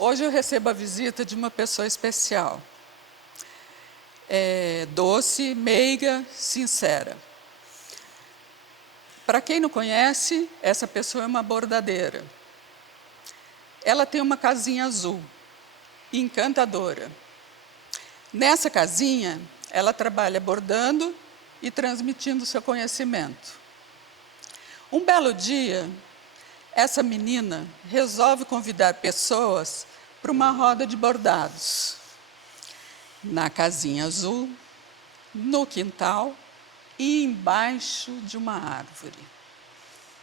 Hoje eu recebo a visita de uma pessoa especial. Doce, meiga, sincera. Para quem não conhece, essa pessoa é uma bordadeira. Ela tem uma casinha azul, encantadora. Nessa casinha, ela trabalha bordando e transmitindo seu conhecimento. Um belo dia, essa menina resolve convidar pessoas para uma roda de bordados. Na casinha azul, no quintal e embaixo de uma árvore.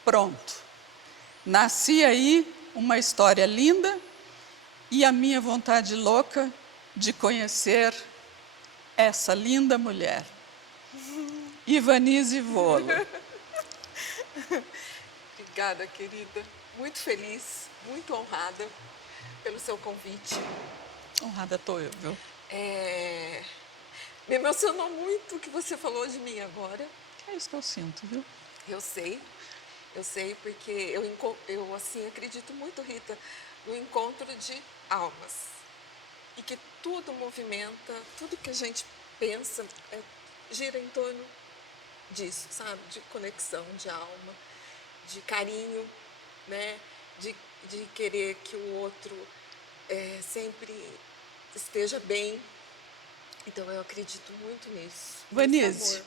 Pronto. Nasci aí uma história linda e a minha vontade louca de conhecer essa linda mulher. Ivanise Volo. Obrigada, querida. Muito feliz, muito honrada pelo seu convite. Honrada estou eu, viu? Me emocionou muito o que você falou de mim agora. É isso que eu sinto, viu? Eu sei porque eu assim, acredito muito, Rita, no encontro de almas. E que tudo movimenta, tudo que a gente pensa gira em torno disso, sabe? De conexão, de alma, de carinho, né? De querer que o outro sempre esteja bem. Então eu acredito muito nisso. Vanise,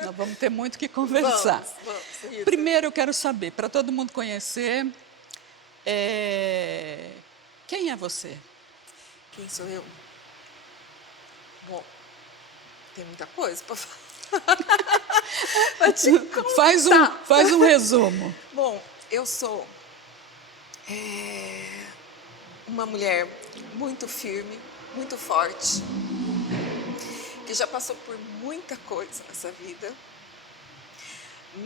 nós vamos ter muito que conversar. Vamos, Rita. Primeiro eu quero saber, para todo mundo conhecer, quem é você? Quem sou eu? Bom, tem muita coisa para falar. Pra te contar. Faz um resumo. Bom, eu sou uma mulher muito firme, muito forte, que já passou por muita coisa nessa vida,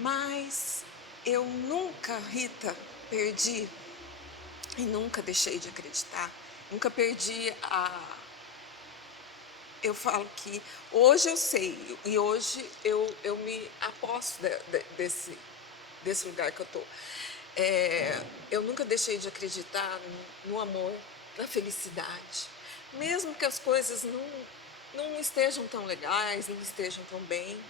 mas eu nunca, Rita, perdi e nunca deixei de acreditar, nunca perdi Eu falo que hoje eu sei, e hoje eu me aposto desse lugar que eu estou. Eu nunca deixei de acreditar no amor, na felicidade. Mesmo que as coisas não estejam tão legais, não estejam tão bem.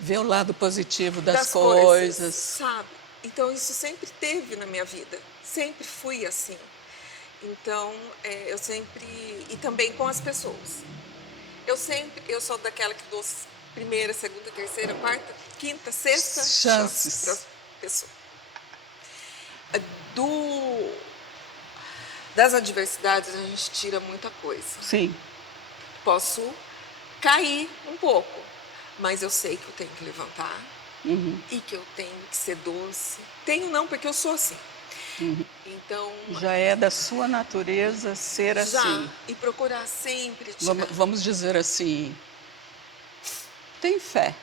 Ver o lado positivo das coisas. Sabe? Então, isso sempre teve na minha vida. Sempre fui assim. Então, eu sempre... E também com as pessoas. Eu sou daquela que dou primeira, segunda, terceira, quarta, quinta, sexta chances para as pessoas. Das adversidades a gente tira muita coisa. Sim. Posso cair um pouco, mas eu sei que eu tenho que levantar e que eu tenho que ser doce. Tenho não, porque eu sou assim. Então, já é da sua natureza ser assim. E procurar sempre vamos dizer assim, tem fé.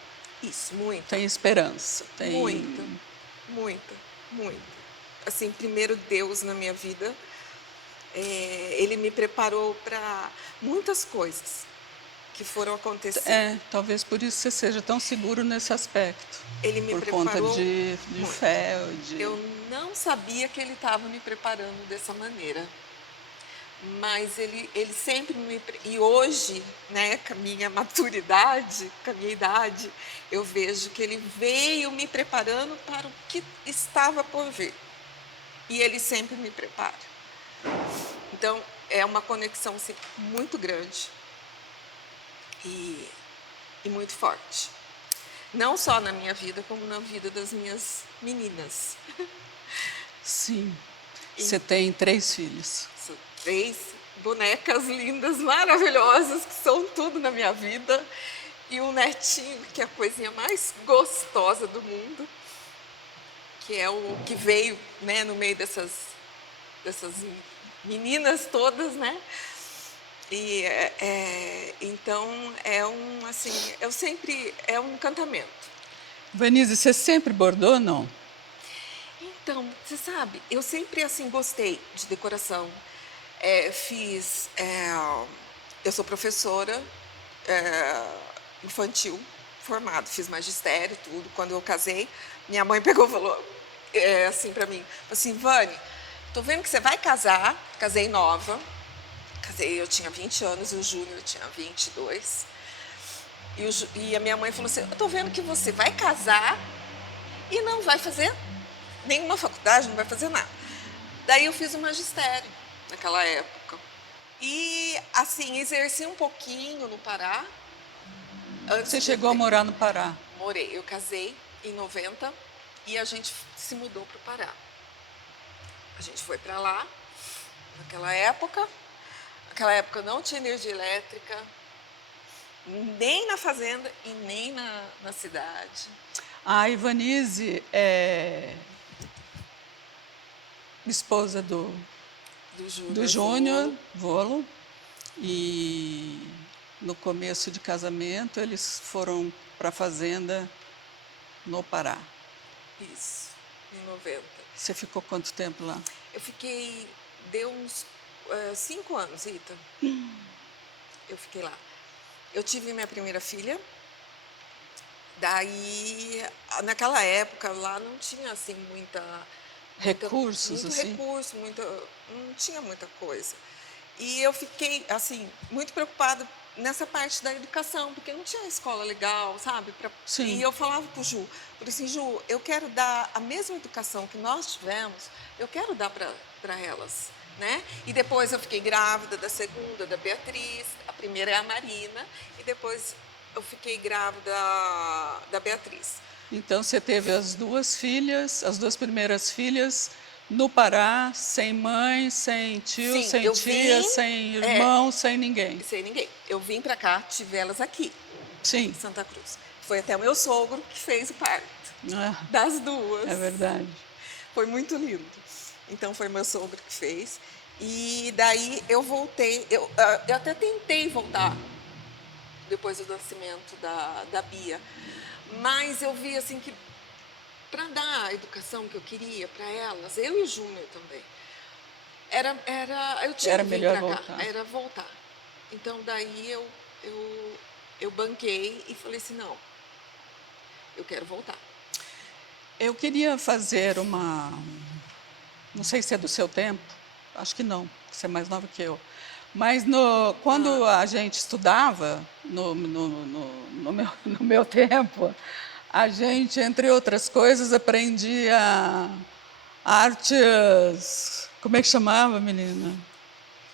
Isso, muito. Tem esperança. Tem... Muita. Assim, primeiro Deus na minha vida, Ele me preparou para muitas coisas que foram acontecer. Talvez por isso você seja tão seguro nesse aspecto. Ele me preparou por conta de fé. Eu não sabia que Ele estava me preparando dessa maneira. Mas ele sempre me... E hoje, né, com a minha maturidade, com a minha idade, eu vejo que Ele veio me preparando para o que estava por vir. E Ele sempre me prepara. Então, é uma conexão assim, muito grande e muito forte. Não só na minha vida, como na vida das minhas meninas. Sim. Você tem 3 filhos. 3 bonecas lindas, maravilhosas, que são tudo na minha vida. E um netinho, que é a coisinha mais gostosa do mundo, que é o que veio, né, no meio dessas meninas todas, né? E então é um encantamento. Vanise, você sempre bordou ou não? Então, você sabe, eu sempre assim gostei de decoração. Eu sou professora infantil formada, fiz magistério, tudo. Quando eu casei, minha mãe pegou e falou assim para mim, assim, Vânia, tô vendo que você vai casar Casei nova. Casei, eu tinha 20 anos e o Júnior tinha 22. E a minha mãe falou assim, eu tô vendo que você vai casar e não vai fazer nenhuma faculdade, não vai fazer nada. Daí eu fiz o magistério naquela época. E, assim, exerci um pouquinho no Pará. Você chegou a morar no Pará? Morei. Eu casei em 90 e a gente se mudou para o Pará. A gente foi para lá naquela época. Naquela época não tinha energia elétrica, nem na fazenda e nem na cidade. A Ivanise é esposa do Júnior Volo. E no começo de casamento eles foram para a fazenda no Pará. Isso, em 90. Você ficou quanto tempo lá? Eu fiquei, deu uns 5 anos, Rita. Eu fiquei lá. Eu tive minha primeira filha. Daí, naquela época, lá não tinha, assim, recursos, muito assim? recurso, não tinha muita coisa. E eu fiquei, assim, muito preocupada nessa parte da educação, porque não tinha escola legal, sabe? Sim. E eu falava para o Ju, falei assim, Ju, eu quero dar a mesma educação que nós tivemos, eu quero dar para elas, né? E depois eu fiquei grávida da segunda, da Beatriz, a primeira é a Marina, e depois eu fiquei grávida da Beatriz. Então você teve as duas filhas, as duas primeiras filhas, no Pará, sem mãe, sem tio, Sim, sem eu tia, vim, sem irmão, sem ninguém. sem ninguém. Eu vim para cá, tive elas aqui, Sim. em Santa Cruz. Foi até o meu sogro que fez o parto das duas. É verdade. Foi muito lindo. Então foi meu sogro que fez. E daí eu voltei, eu até tentei voltar depois do nascimento da Bia, mas eu vi assim que para dar a educação que eu queria para elas, eu e o Júnior também, eu tinha Era que vir melhor para cá, voltar. era voltar. Então daí eu banquei e falei assim, não, eu quero voltar. Eu queria fazer uma... Não sei se é do seu tempo, acho que não, você é mais nova que eu. Mas quando a gente estudava, no meu tempo, a gente, entre outras coisas, aprendia artes... Como é que chamava, menina?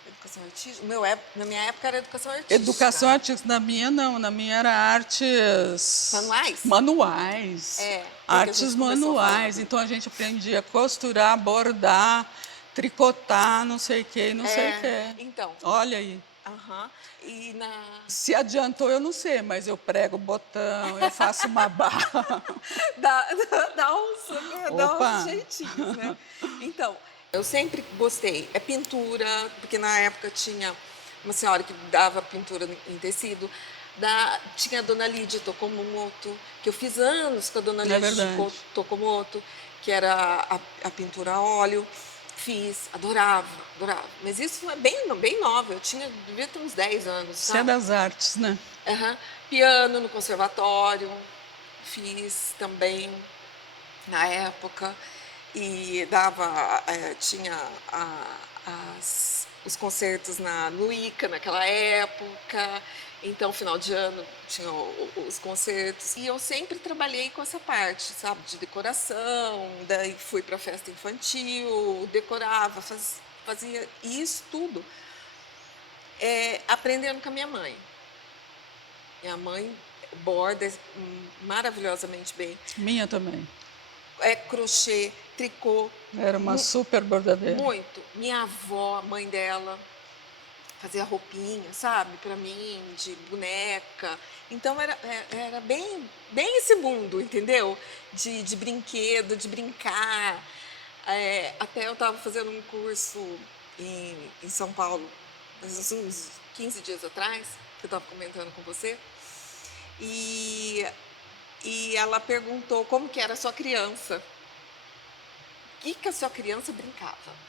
Educação artística? Na minha época era educação artística. Educação artística. Na minha, não. Na minha era artes... Manuais? Manuais. Artes manuais. Então, a gente aprendia a costurar, bordar, tricotar, não sei o quê, não sei o quê. Então. Olha aí. E se adiantou, eu não sei, mas eu prego botão, eu faço uma barra. dá uns jeitinhos, né? Então, eu sempre gostei. É pintura, porque na época tinha uma senhora que dava pintura em tecido. Tinha a Dona Lídia Tocomoto, que eu fiz anos com a Dona Lídia Tocomoto, que era a pintura a óleo. Fiz, adorava. Mas isso é bem nova, devia ter uns 10 anos. Você é das artes, né? Piano no conservatório, fiz também na época. E tinha os concertos no ICA naquela época. Então, final de ano, tinha os concertos. E eu sempre trabalhei com essa parte, sabe, de decoração. Daí fui para festa infantil, decorava, fazia isso tudo. Aprendendo com a minha mãe. Minha mãe borda maravilhosamente bem. Minha também. Crochê, tricô. Era uma super bordadeira. Muito. Minha avó, mãe dela, fazia roupinha, sabe, para mim, de boneca. Então era bem esse mundo, entendeu? De brinquedo, de brincar. Até eu estava fazendo um curso em São Paulo, uns 15 dias atrás, que eu estava comentando com você. E ela perguntou como que era a sua criança. O que a sua criança brincava?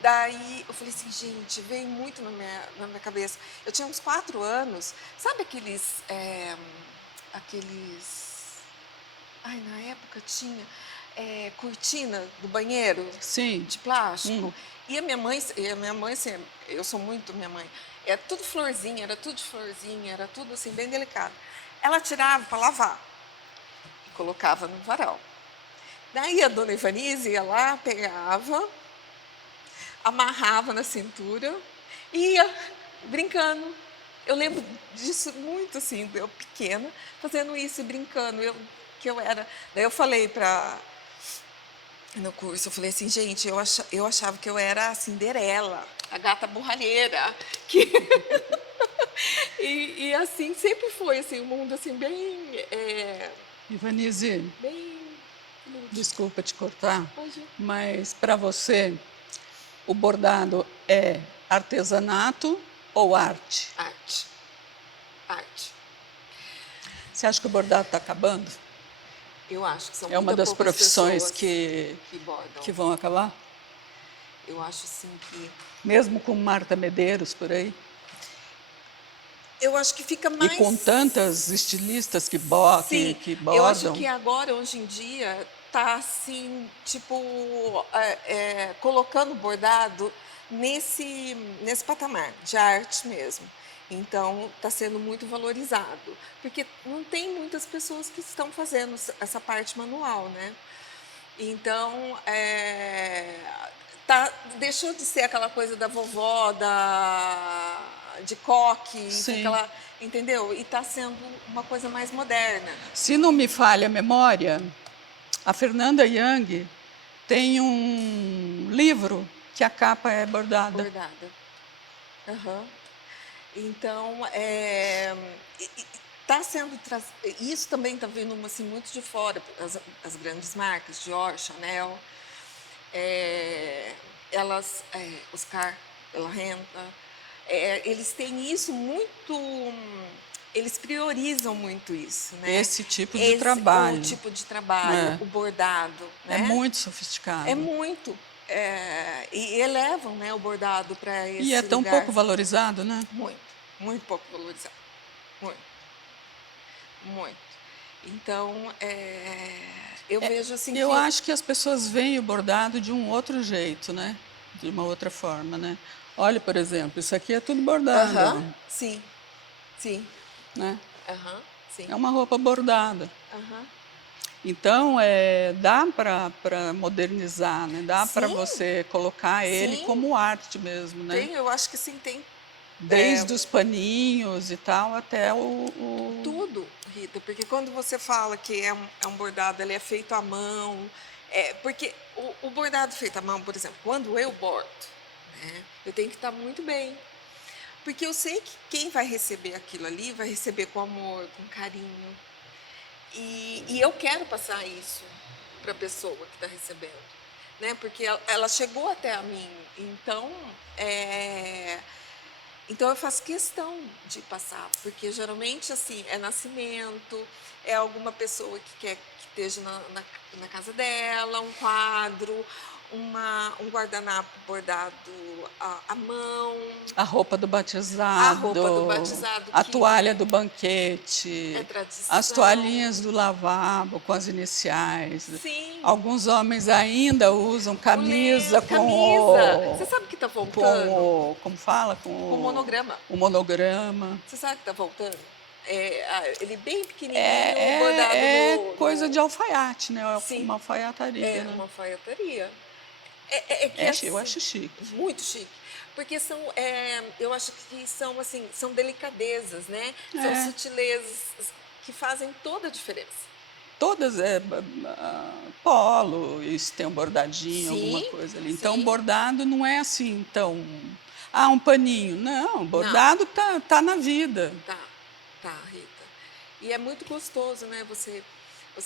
Daí eu falei assim, gente, veio muito na minha cabeça. Eu tinha uns 4 anos, sabe aqueles... Ai, na época tinha cortina do banheiro Sim. de plástico. E a minha mãe, assim, eu sou muito minha mãe, é tudo florzinha, era tudo de florzinha, era tudo assim, bem delicado. Ela tirava para lavar e colocava no varal. Daí a dona Ivanise ia lá, pegava, amarrava na cintura e ia brincando. Eu lembro disso muito, assim, eu pequena, fazendo isso e brincando. Daí eu falei no curso, eu falei assim, gente, eu achava que eu era a Cinderela, a gata borralheira. E assim, sempre foi, assim, um mundo assim, Ivanise, bem lúdico. desculpa te cortar, Hoje, mas para você, o bordado é artesanato ou arte? arte, arte. Você acha que o bordado está acabando? Eu acho que são É uma muito das poucas profissões pessoas que bordam. que vão acabar? Eu acho assim que... Mesmo com Marta Medeiros por aí? Eu acho que fica E com mais... tantas estilistas Sim, que eu acho bordam? que agora, hoje em dia, tá assim, tipo, colocando bordado nesse patamar de arte mesmo. Então, está sendo muito valorizado, porque não tem muitas pessoas que estão fazendo essa parte manual, né? Então, deixou de ser aquela coisa da vovó, de coque, enfim, Sim. entendeu? E está sendo uma coisa mais moderna. Se não me falha a memória, a Fernanda Young tem um livro que a capa é bordada. Bordada. Aham. Então, tá sendo isso também está vindo assim, muito de fora, as grandes marcas, Dior, Chanel, Oscar de la Renta, eles têm isso muito, eles priorizam muito isso, né? Esse tipo de trabalho. O tipo de trabalho, o bordado, É né? muito sofisticado. É muito. E elevam, né, o bordado para esse E é tão lugar. pouco valorizado, né? Muito, muito pouco valorizado. Muito, muito. Então, eu vejo assim Eu que... acho que as pessoas veem o bordado de um outro jeito, né? De uma outra forma, né? Olha, por exemplo, isso aqui é tudo bordado, Aham, sim, sim, né? aham, sim, É uma roupa bordada. aham. Então, dá para modernizar, né? Dá para Sim, você colocar ele sim, como arte mesmo, né? eu acho que sim, tem Desde os paninhos e tal até tudo, Rita, porque quando você fala que é um bordado, ele é feito à mão, porque o bordado feito à mão, por exemplo, quando eu bordo, né, eu tenho que estar muito bem, porque eu sei que quem vai receber aquilo ali vai receber com amor, com carinho, e eu quero passar isso para a pessoa que está recebendo, né, porque ela chegou até a mim, então eu faço questão de passar, porque geralmente assim é nascimento, é alguma pessoa que quer que esteja na casa dela, um quadro, um guardanapo bordado à mão, a roupa do a roupa do batizado, batizado a que toalha do é banquete, as tradição. toalhinhas do lavabo com as iniciais. Sim, Alguns homens ainda usam camisa camisa. Você sabe que está voltando? como fala, Com monograma. o monograma. Você sabe que está voltando? Ele bem pequenininho, bordado É coisa no... de alfaiate, né? Sim, Uma alfaiataria, né? uma alfaiataria. Que Eu assim, acho chique. muito chique. Porque eu acho que são assim, são delicadezas, né? São É. sutilezas que fazem toda a diferença. Todas polo, isso tem um bordadinho, alguma Sim, coisa ali. Então, sim. bordado não é assim tão... Ah, um paninho. Não, Não, bordado tá na vida. tá, Rita. E é muito gostoso, né? Você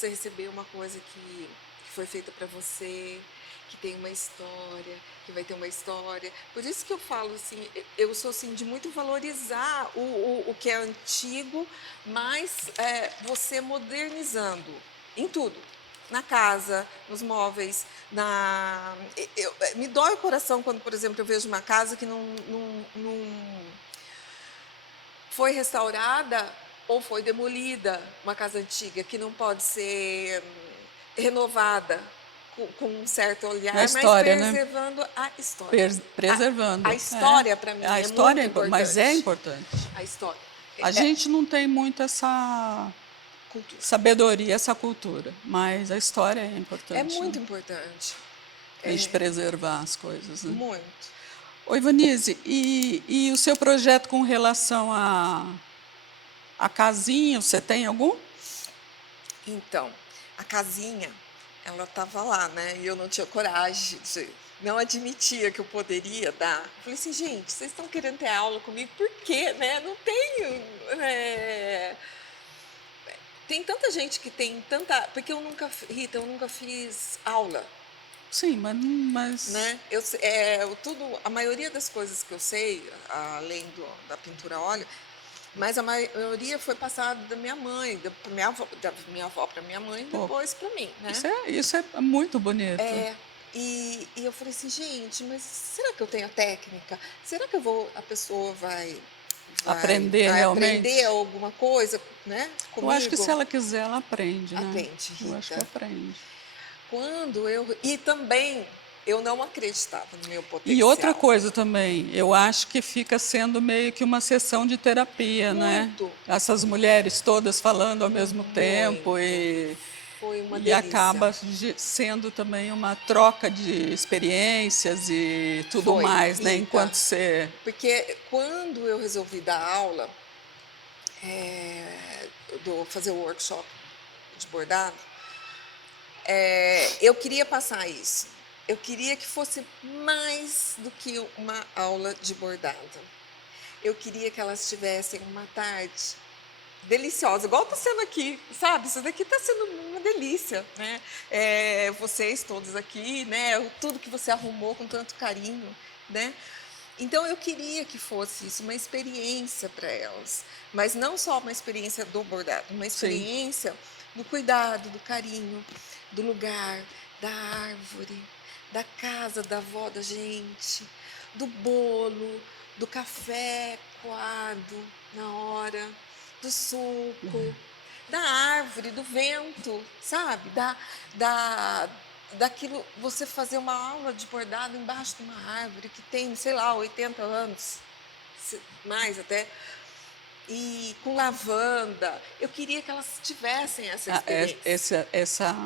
receber uma coisa que foi feita para você, que tem uma história, que vai ter uma história. Por isso que eu falo assim, eu sou assim de muito valorizar o que é antigo, mas você modernizando em tudo. Na casa, nos móveis, me dói o coração quando, por exemplo, eu vejo uma casa que não foi restaurada ou foi demolida, uma casa antiga que não pode ser renovada, com um certo olhar, A história, mas né? preservando a história. Preservando. A história, para mim, A é história muito é mas é importante. importante. A história. A gente não tem muito essa Cultura. sabedoria, essa cultura, mas a história é importante. É muito né? importante. A gente preservar as coisas. Né? Muito. Oi, Vanise, e o seu projeto com relação a casinha, você tem algum? Então, a casinha, ela estava lá, né? E eu não tinha coragem não admitia que eu poderia dar. Falei assim, gente, vocês estão querendo ter aula comigo, por quê, né? Não tenho. Tem tanta gente que tem tanta. Porque eu nunca, Rita, eu nunca fiz aula. Sim, mas Né? A maioria das coisas que eu sei, além da pintura a óleo, mas a maioria foi passada da minha mãe, da minha avó para minha mãe, pô, depois para mim, né? isso é muito bonito. E eu falei assim, gente, mas será que eu tenho a técnica? Será que a pessoa Aprender vai realmente. aprender alguma coisa, né? Eu acho que se Comigo? ela quiser, ela aprende, né? Aprende, Eu acho que Rita. aprende. E também eu não acreditava no meu E outra potencial. coisa também, eu acho que fica sendo meio que uma sessão de terapia, né? Muito. Essas mulheres todas falando ao mesmo tempo Muito. Foi uma e delícia. acaba sendo também uma troca de experiências e tudo Foi, mais, né? Rita. Enquanto você... Porque quando eu resolvi dar aula, fazer o workshop de bordado, eu queria passar isso. Eu queria que fosse mais do que uma aula de bordado. Eu queria que elas tivessem uma tarde deliciosa, igual está sendo aqui, sabe? Isso daqui está sendo uma delícia, né? Vocês todos aqui, né? Tudo que você arrumou com tanto carinho, né? Então eu queria que fosse isso, uma experiência para elas, mas não só uma experiência do bordado, uma experiência do cuidado, do carinho, do lugar, da árvore, da casa da avó da gente, do bolo, do café coado na hora, do suco, da árvore, do vento, sabe? Daquilo, você fazer uma aula de bordado embaixo de uma árvore que tem, sei lá, 80 anos, mais até, e com lavanda. Eu queria que elas tivessem essa experiência. Essa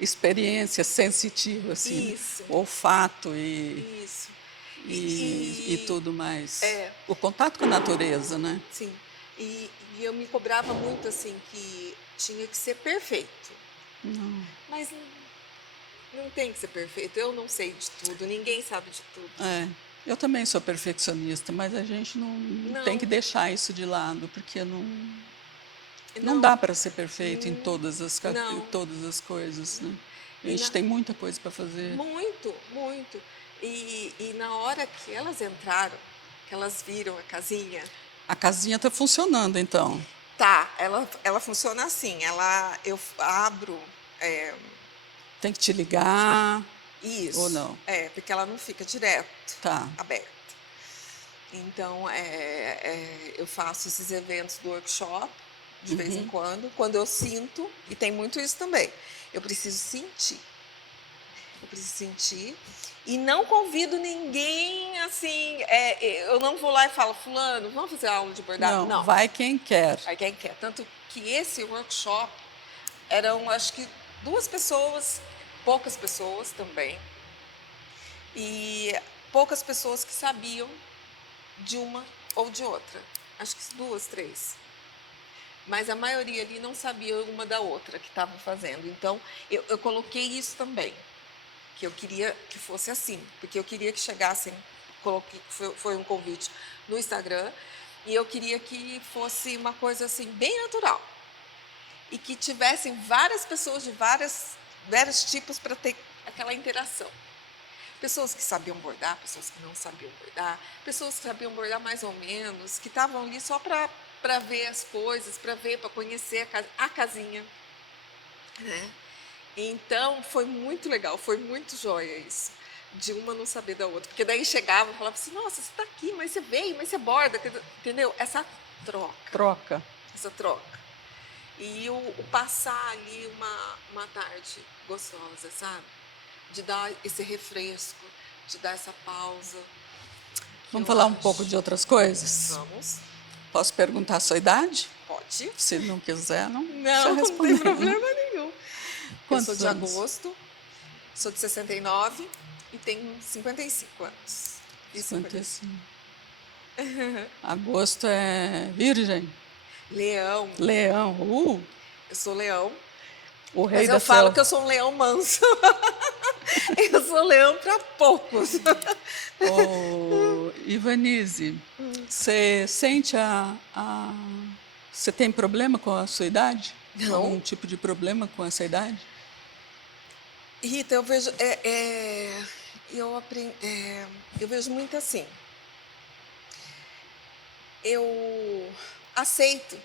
experiência sensitiva, assim, Isso. olfato Isso. e tudo mais. É. O contato com a natureza, né? Sim. E eu me cobrava muito assim que tinha que ser perfeito. Não. Mas não tem que ser perfeito. Eu não sei de tudo, ninguém sabe de tudo. Eu também sou perfeccionista, mas a gente não tem que deixar isso de lado, porque não dá para ser perfeito em todas as coisas. Né? A gente tem muita coisa para fazer. Muito, muito. E na hora que elas entraram, que elas viram a casinha... A casinha está funcionando, então? Tá, ela funciona assim, eu abro... Tem que te ligar? Isso. Ou não? Porque ela não fica direto aberta. Então, eu faço esses eventos do workshop, de vez em quando eu sinto, e tem muito isso também, eu preciso sentir. E não convido ninguém, assim, eu não vou lá e falo, fulano, vamos fazer aula de bordado? Não, vai quem quer. Vai quem quer. Tanto que esse workshop eram, acho que, 2 pessoas, poucas pessoas também, e poucas pessoas que sabiam de uma ou de outra. Acho que 2, 3. Mas a maioria ali não sabia uma da outra que estavam fazendo. Então, eu coloquei isso também, que eu queria que fosse assim, porque eu queria que chegassem, foi um convite no Instagram, e eu queria que fosse uma coisa assim, bem natural. E que tivessem várias pessoas de vários tipos para ter aquela interação. Pessoas que sabiam bordar, pessoas que não sabiam bordar, pessoas que sabiam bordar mais ou menos, que estavam ali só para ver as coisas, para conhecer a casinha. Né? Então, foi muito legal, foi muito joia isso, de uma não saber da outra. Porque daí chegava e falava assim, nossa, você está aqui, mas você veio, mas você borda, entendeu? Essa troca. Essa troca. E o passar ali uma tarde gostosa, sabe? de dar esse refresco, de dar essa pausa. Vamos Eu falar um acho. pouco de outras coisas? Vamos, Posso perguntar a sua idade? pode. Se não quiser, não precisa Não, não tem responder. problema nenhum. Eu sou Quantos de anos? agosto, sou de 69 e tenho 55 anos. E 55. 55. Agosto é virgem, Leão, leão, eu sou leão, o rei mas da eu falo selva. que eu sou um leão manso. Eu sou leão para poucos. Ô, Ivanise, você sente Você tem problema com a sua idade? Algum Não. tipo de problema com essa idade? Rita, eu vejo, eu vejo muito assim. Eu aceito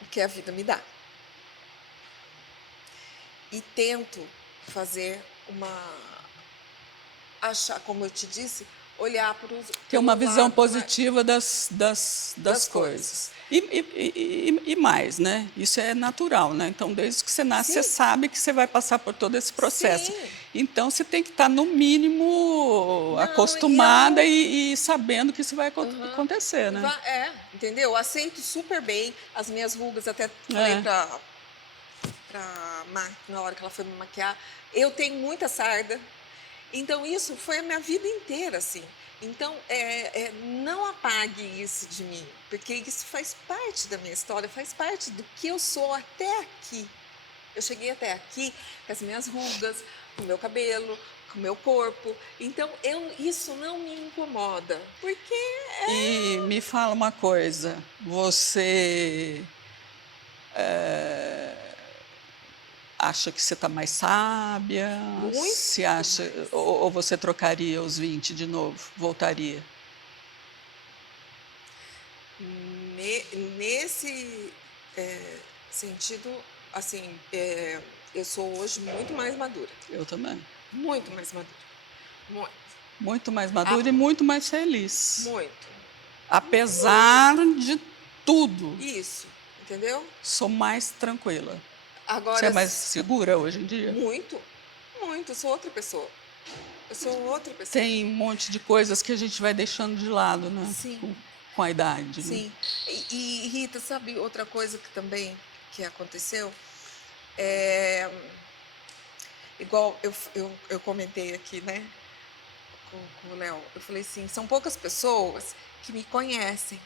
o que a vida me dá e tento fazer achar, como eu te disse, olhar para os Ter uma visão lado positiva das das coisas. coisas. E mais, né? Isso é natural, né? Então, desde que você nasce, você Sim, sabe que você vai passar por todo esse processo. sim. Então, você tem que estar, no mínimo, Não, e eu acostumada não. e sabendo que isso vai Aham. acontecer, né? Entendeu? Eu aceito super bem as minhas rugas, até falei É. na hora que ela foi me maquiar, eu tenho muita sarda, então isso foi a minha vida inteira, assim. Então, não apague isso de mim, porque isso faz parte da minha história, faz parte do que eu sou até aqui. Eu cheguei até aqui com as minhas rugas, com o meu cabelo, com o meu corpo. Então, isso não me incomoda, porque E me fala uma coisa, você acha que você está mais sábia? Se muito acha, mais. ou você trocaria os 20 de novo? Voltaria? Nesse sentido, assim, eu sou hoje muito mais madura. Eu também. Muito mais madura. Muito. Muito mais Ah, madura e muito mais feliz. muito. Apesar de tudo, Isso, entendeu? sou mais tranquila. Você Agora, é mais segura hoje em dia? muito, muito. Eu sou outra pessoa. Eu sou outra pessoa. Tem um monte de coisas que a gente vai deixando de lado, né? Sim, Com a idade, né? sim. E, Rita, sabe outra coisa que também que aconteceu? É, igual eu comentei aqui, né, com o Léo. Eu falei assim, são poucas pessoas que me conhecem.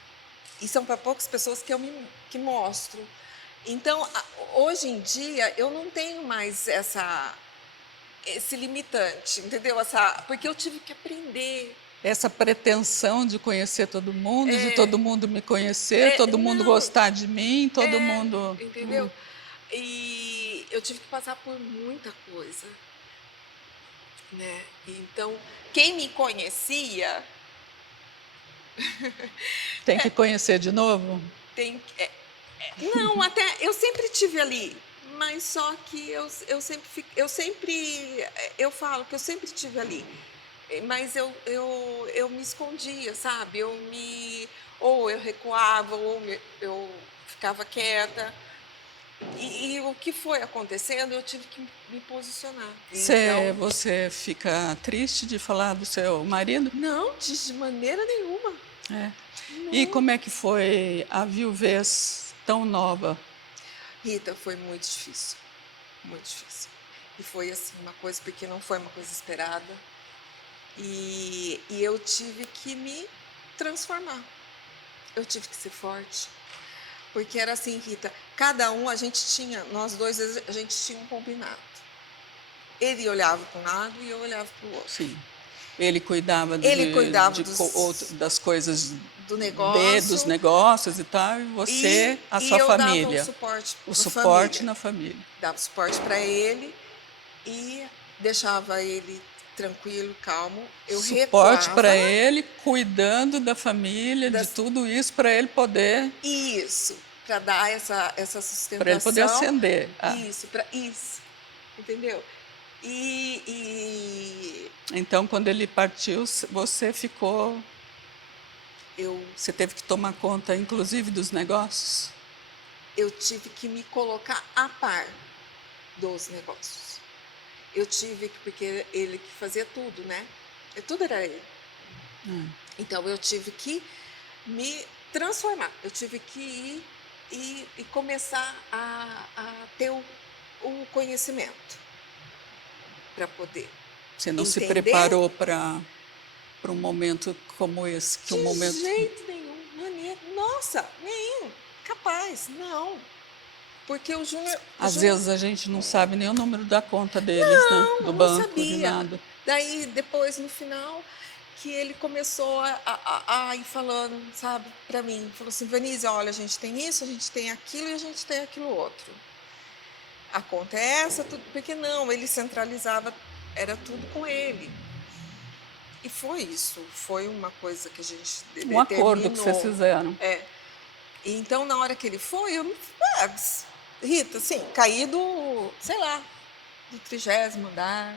E são para poucas pessoas que mostro. Então, hoje em dia, eu não tenho mais esse limitante, entendeu? Porque eu tive que aprender. Essa pretensão de conhecer todo mundo, de todo mundo me conhecer, todo mundo Não, gostar de mim, todo mundo. entendeu? E eu tive que passar por muita coisa, né? Então, quem me conhecia Tem que conhecer de novo? tem. Não, até eu sempre tive ali, mas só que eu falo que eu sempre tive ali, mas eu me escondia, sabe? Ou eu recuava, eu ficava quieta. E o que foi acontecendo, eu tive que me posicionar. Então, Você fica triste de falar do seu marido? não, de maneira nenhuma. É. E Não. como é que foi a viuvez tão nova? Rita, foi muito difícil, muito difícil. E foi assim, uma coisa, porque não foi uma coisa esperada. E eu tive que me transformar. Eu tive que ser forte. Porque era assim, Rita, nós dois, a gente tinha um combinado. Ele olhava para um lado e eu olhava para o outro. Sim. Ele cuidava Ele cuidava das coisas do dos negócio negócios e tal, e você, a e sua eu dava um família. suporte O para a suporte família. na família. Dava suporte para ele e deixava ele tranquilo, calmo. Eu Suporte recuava. para ele, cuidando da família, de Das, tudo isso, para ele poder, isso, para dar essa para ele poder sustentação. ascender. Isso, entendeu? E Então, quando ele partiu, você ficou, eu, você teve que tomar conta, inclusive, dos negócios? eu tive que me colocar a par dos negócios. eu tive que, porque ele que fazia tudo, né? Tudo era ele. Então eu tive que me transformar, eu tive que ir e começar a ter o conhecimento para poder Você não se entender. preparou para um momento como esse, que De um momento... jeito nenhum, maneiro. Nossa, nenhum, capaz, não. Porque o Júnior. Às vezes a gente não sabe nem o número da conta deles, né? Não, Do não banco, de sabia. nada. Daí, depois, no final, que ele começou a ir falando, sabe, para mim. Falou assim, Vanise, olha, a gente tem isso, a gente tem aquilo e a gente tem aquilo outro. A conta é essa, tudo. Porque não, ele centralizava, era tudo com ele. E foi isso, foi uma coisa que a gente Um acordo que vocês determinou. fizeram. E então, na hora que ele foi, eu me... Rita, assim, caí do, sei lá, do 30º andar,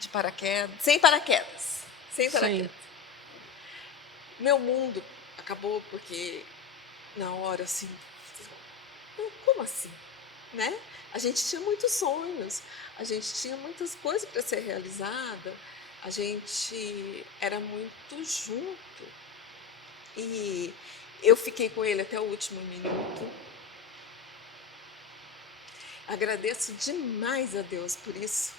de paraquedas, sem paraquedas, sem paraquedas. Sim. Meu mundo acabou porque, na hora, assim, como assim, né? A gente tinha muitos sonhos, a gente tinha muitas coisas para ser realizada, a gente era muito junto. E eu fiquei com ele até o último minuto. Agradeço demais a Deus por isso.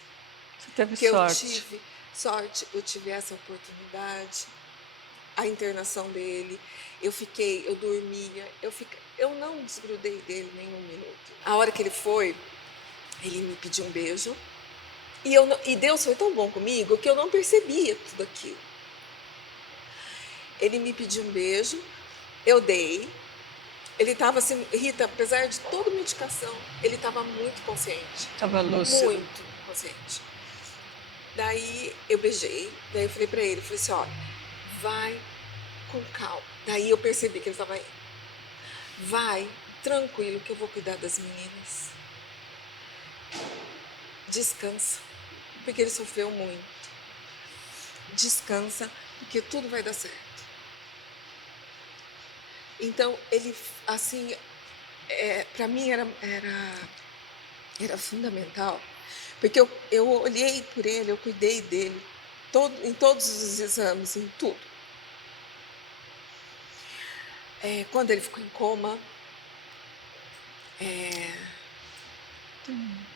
Você teve Que sorte. eu tive sorte, eu tive essa oportunidade, a internação dele. Eu dormia, eu não desgrudei dele nem um minuto. A hora que ele foi, ele me pediu um beijo. E Deus foi tão bom comigo que eu não percebia tudo aquilo. Ele me pediu um beijo, eu dei. Ele estava assim, Rita, apesar de toda medicação, ele estava muito consciente. Estava lúcido. Muito consciente. Daí eu beijei, daí eu falei para ele, falei assim, olha, vai com calma. Daí eu percebi que ele estava indo. Vai tranquilo que eu vou cuidar das meninas. Descansa, porque ele sofreu muito. Descansa, porque tudo vai dar certo. Então, ele, assim, para mim era fundamental, porque eu olhei por ele, eu cuidei dele em todos os exames, em tudo. Quando ele ficou em coma,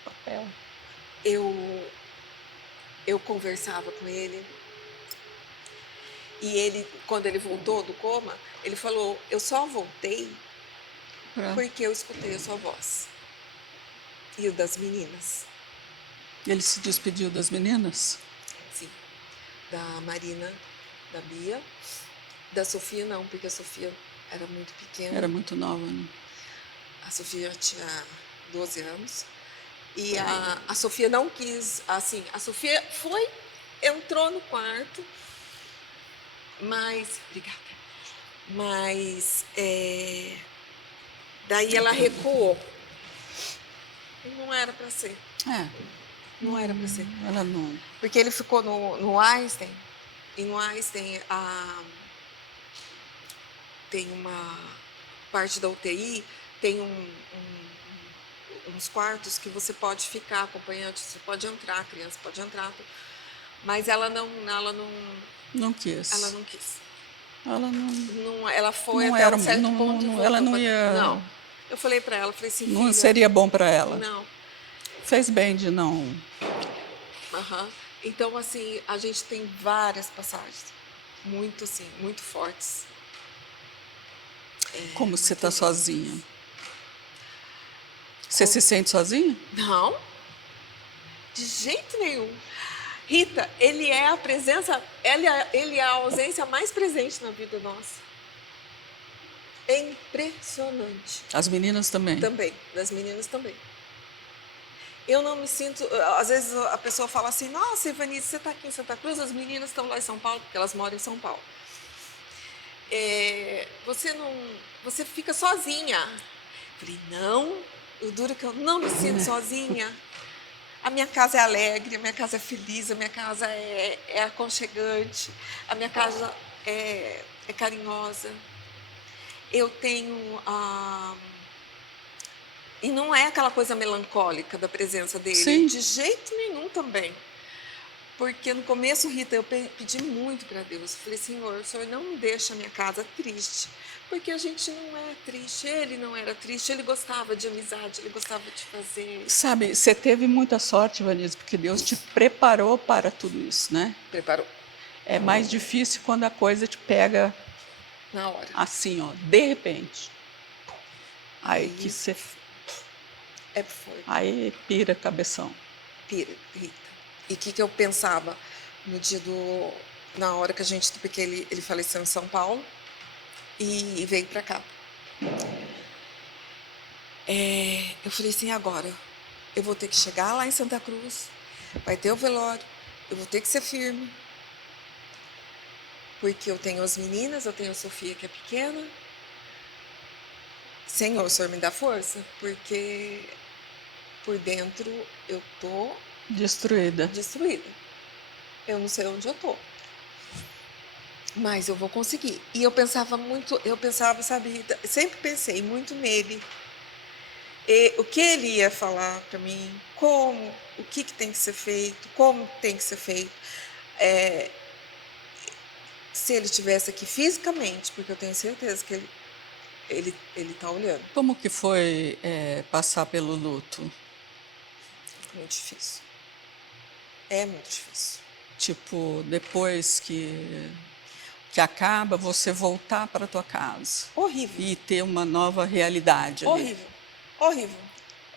Papel. eu conversava com ele, e ele, quando ele voltou do coma, ele falou, eu só voltei porque eu escutei a sua voz e o das meninas. Ele se despediu das meninas? Sim, da Marina, da Bia, da Sofia não, porque a Sofia era muito pequena. Era muito nova, né? A Sofia tinha 12 anos. E a Sofia não quis, assim, a Sofia entrou no quarto, mas, obrigada, mas daí ela recuou. E não era para ser. Não era para ser. Ela não... Porque ele ficou no Einstein, e no Einstein tem uma parte da UTI, tem uns quartos que você pode ficar acompanhante, você pode entrar, a criança pode entrar, mas ela não quis. Ela não quis. Ela não... Ela foi não até era, um certo não, ponto não, e ela não voltou ia... Não. Eu falei para ela, falei assim, não filha, seria bom para ela. Não. Fez bem de não... Uhum. Então, assim, a gente tem várias passagens, muito assim, muito fortes. Como você está sozinha? Você se sente sozinha? Não, de jeito nenhum. Rita, ele é a presença, ele é a ausência mais presente na vida nossa. É impressionante. As meninas também? Também, das meninas também. Eu não me sinto... Às vezes a pessoa fala assim, nossa, Ivanice, você está aqui em Santa Cruz, as meninas estão lá em São Paulo, porque elas moram em São Paulo. Você fica sozinha. Eu falei, não, o duro que eu não me sinto sozinha. A minha casa é alegre, a minha casa é feliz, a minha casa é aconchegante, a minha casa é carinhosa. Eu tenho E não é aquela coisa melancólica da presença dele, Sim. de jeito nenhum também. Porque no começo, Rita, eu pedi muito para Deus. Falei, Senhor, o Senhor não me deixa a minha casa triste. Porque a gente não é triste, ele não era triste, ele gostava de amizade, ele gostava de fazer. Sabe, você teve muita sorte, Vanessa, porque Deus te preparou para tudo isso, né? Preparou É mais difícil quando a coisa te pega na hora. assim, ó, de repente. Aí que E você. foi, Aí pira cabeção. Rita. E o que eu pensava no dia na hora que porque ele faleceu em São Paulo e veio para cá. Eu falei assim, agora, eu vou ter que chegar lá em Santa Cruz, vai ter o velório, eu vou ter que ser firme, porque eu tenho as meninas, eu tenho a Sofia que é pequena. Senhor, o Senhor me dá força, porque por dentro eu tô Destruída. destruída. Eu não sei onde eu tô, mas eu vou conseguir. E eu pensava, sabe, Rita, sempre pensei muito nele. E o que ele ia falar para mim, o que tem que ser feito, como tem que ser feito. Se ele estivesse aqui fisicamente, porque eu tenho certeza que ele está olhando. Como que foi passar pelo luto? Muito difícil. É muito difícil. Tipo, depois que acaba, você voltar para a tua casa Horrível. e ter uma nova realidade ali. Horrível. Horrível.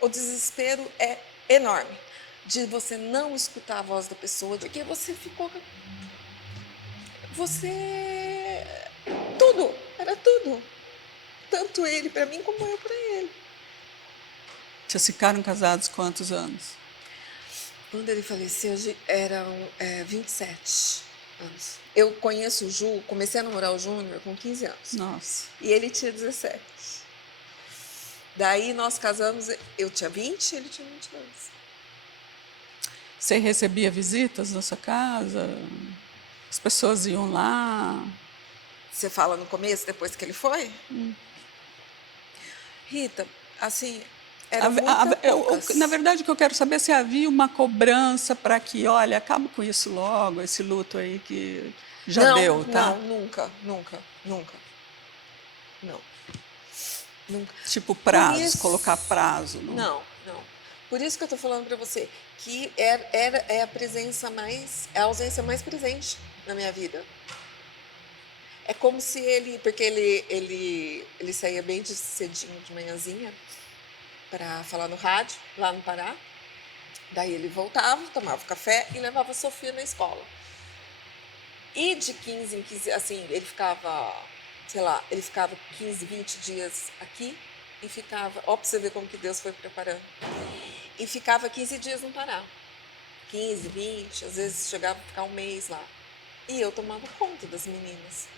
O desespero é enorme de você não escutar a voz da pessoa, porque você ficou. Você. Tudo. Era tudo. Tanto ele para mim como eu para ele. Vocês ficaram casados quantos anos? Quando ele faleceu, eram 27 anos. Eu conheço o Ju, comecei a namorar o Júnior com 15 anos. Nossa. E ele tinha 17. Daí nós casamos, eu tinha 20 e ele tinha 22. Você recebia visitas na sua casa? As pessoas iam lá? Você fala no começo, depois que ele foi? Rita, assim, era muito poucas. Na verdade, o que eu quero saber é se havia uma cobrança para que, olha, acaba com isso logo, esse luto aí que já deu, tá? Não, nunca. Não. Nunca. Tipo prazos, isso, colocar prazo. Não. Por isso que eu estou falando para você que é a ausência mais presente na minha vida. É como se porque ele saía bem cedinho de manhãzinha para falar no rádio, lá no Pará. Daí ele voltava, tomava café e levava a Sofia na escola. E de 15 em 15, assim, ele ficava 15, 20 dias aqui e ficava, ó, pra você ver como que Deus foi preparando. E ficava 15 dias no Pará. 15, 20, às vezes chegava a ficar um mês lá. E eu tomava conta das meninas.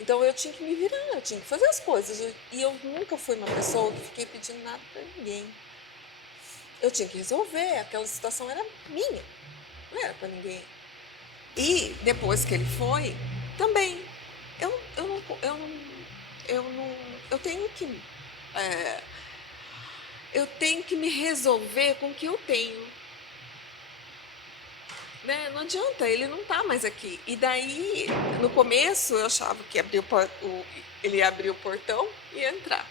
Então eu tinha que me virar, eu tinha que fazer as coisas. E eu nunca fui uma pessoa que fiquei pedindo nada para ninguém. Eu tinha que resolver, aquela situação era minha, não era para ninguém. E depois que ele foi, também, eu tenho que me resolver com o que eu tenho. Né? Não adianta, ele não está mais aqui. E daí, no começo, eu achava que ele ia abrir o portão e ia entrar.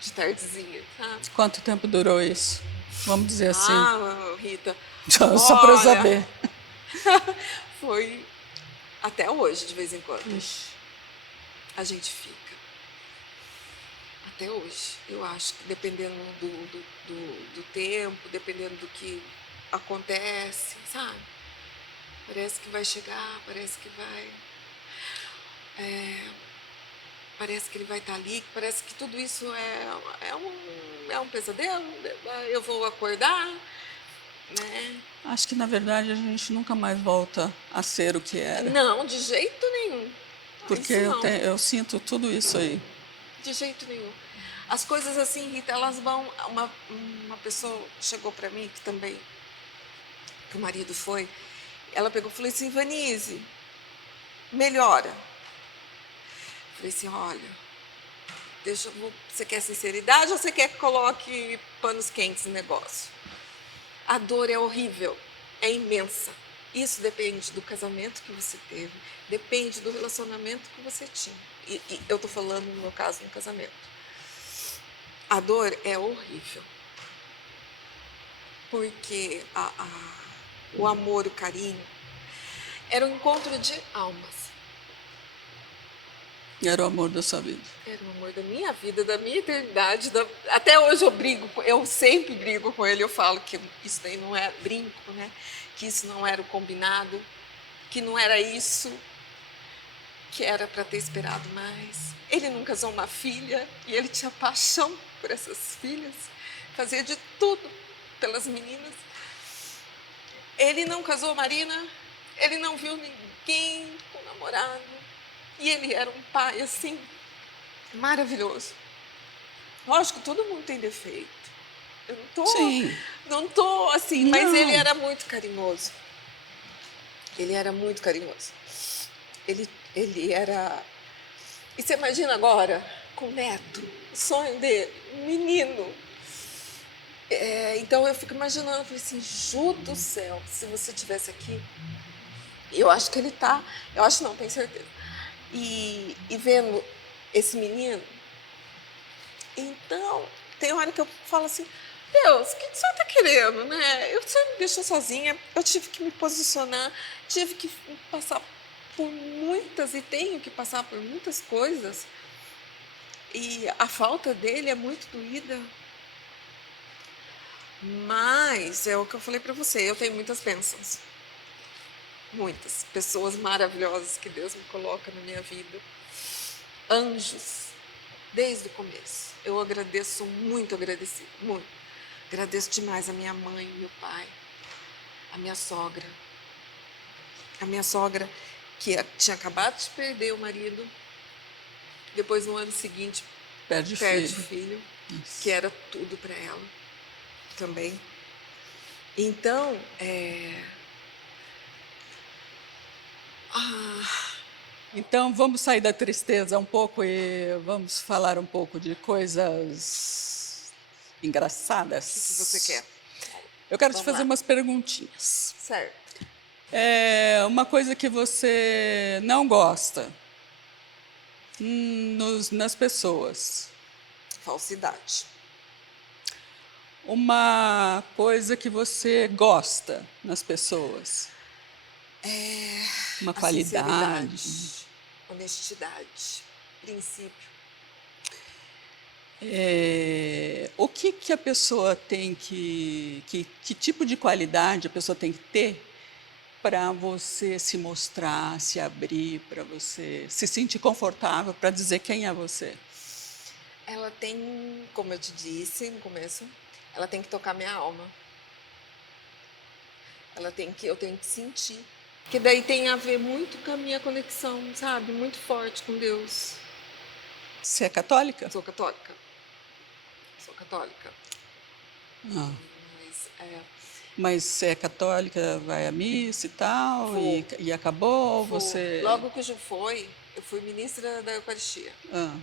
De tardezinha, sabe? Quanto tempo durou isso? Vamos dizer assim. Rita. Só para eu saber. Foi até hoje, de vez em quando. Ixi. A gente fica. Até hoje. Eu acho que dependendo do tempo, dependendo do que acontece, sabe? Parece que vai chegar, parece que vai. Parece que ele vai estar ali, parece que tudo isso é um pesadelo. Eu vou acordar, né? Acho que, na verdade, a gente nunca mais volta a ser o que era. Não, de jeito nenhum. Porque eu sinto tudo isso aí. De jeito nenhum. As coisas assim, Rita, elas vão. Uma pessoa chegou para mim que também, que o marido foi, ela pegou e falou assim: Vanise, melhora. Eu falei assim: olha, Você quer sinceridade ou você quer que coloque panos quentes no negócio? A dor é horrível, é imensa. Isso depende do casamento que você teve, depende do relacionamento que você tinha. E eu estou falando, no meu caso, no casamento. A dor é horrível. Porque o amor, o carinho, era um encontro de almas. Era o amor da sua vida. Era o amor da minha vida, da minha eternidade. Até hoje eu sempre brigo com ele, eu falo que isso daí não é brinco, né? Que isso não era o combinado, que não era isso, que era para ter esperado mais. Ele não casou uma filha e ele tinha paixão por essas filhas, fazia de tudo pelas meninas. Ele não casou Marina, ele não viu ninguém com namorado. E ele era um pai, assim, maravilhoso. Lógico, todo mundo tem defeito. Eu Sim. não tô assim, Não. mas ele era muito carinhoso. Ele era muito carinhoso. Ele era... E você imagina agora, com o neto, o sonho dele, um menino. Então eu fico imaginando, eu falei assim, Ju do céu, se você estivesse aqui, eu acho que ele tá, eu acho não, tenho certeza. E vendo esse menino, então, tem hora que eu falo assim, Deus, o que o senhor está querendo, né? O senhor me deixou sozinha, eu tive que me posicionar, tive que passar por muitas, e tenho que passar por muitas coisas, e a falta dele é muito doída. Mas é o que eu falei para você, eu tenho muitas bênçãos. Muitas pessoas maravilhosas que Deus me coloca na minha vida. Anjos, desde o começo. Eu agradeço muito, agradecido, muito. Agradeço demais a minha mãe, meu pai, a minha sogra. A minha sogra, que tinha acabado de perder o marido, depois no ano seguinte Perde o filho, Isso. que era tudo para ela também. Então, Então, vamos sair da tristeza um pouco e vamos falar um pouco de coisas engraçadas. o que você quer? Eu quero te Vamos fazer lá. umas perguntinhas. Certo. Uma coisa que você não gosta nas pessoas. Falsidade. Uma coisa que você gosta nas pessoas. Uma A qualidade. sinceridade, honestidade, princípio. O que a pessoa tem que tipo de qualidade a pessoa tem que ter para você se mostrar, se abrir, para você se sentir confortável para dizer quem é você? Ela tem, como eu te disse no começo, ela tem que tocar minha alma. Eu tenho que sentir. Que daí tem a ver muito com a minha conexão, sabe? Muito forte com Deus. Você é católica? Sou católica. Sou católica. Ah. Mas, Mas você é católica, vai à missa e tal, e acabou? Você... Logo que o Ju foi, eu fui ministra da Eucaristia. Ah.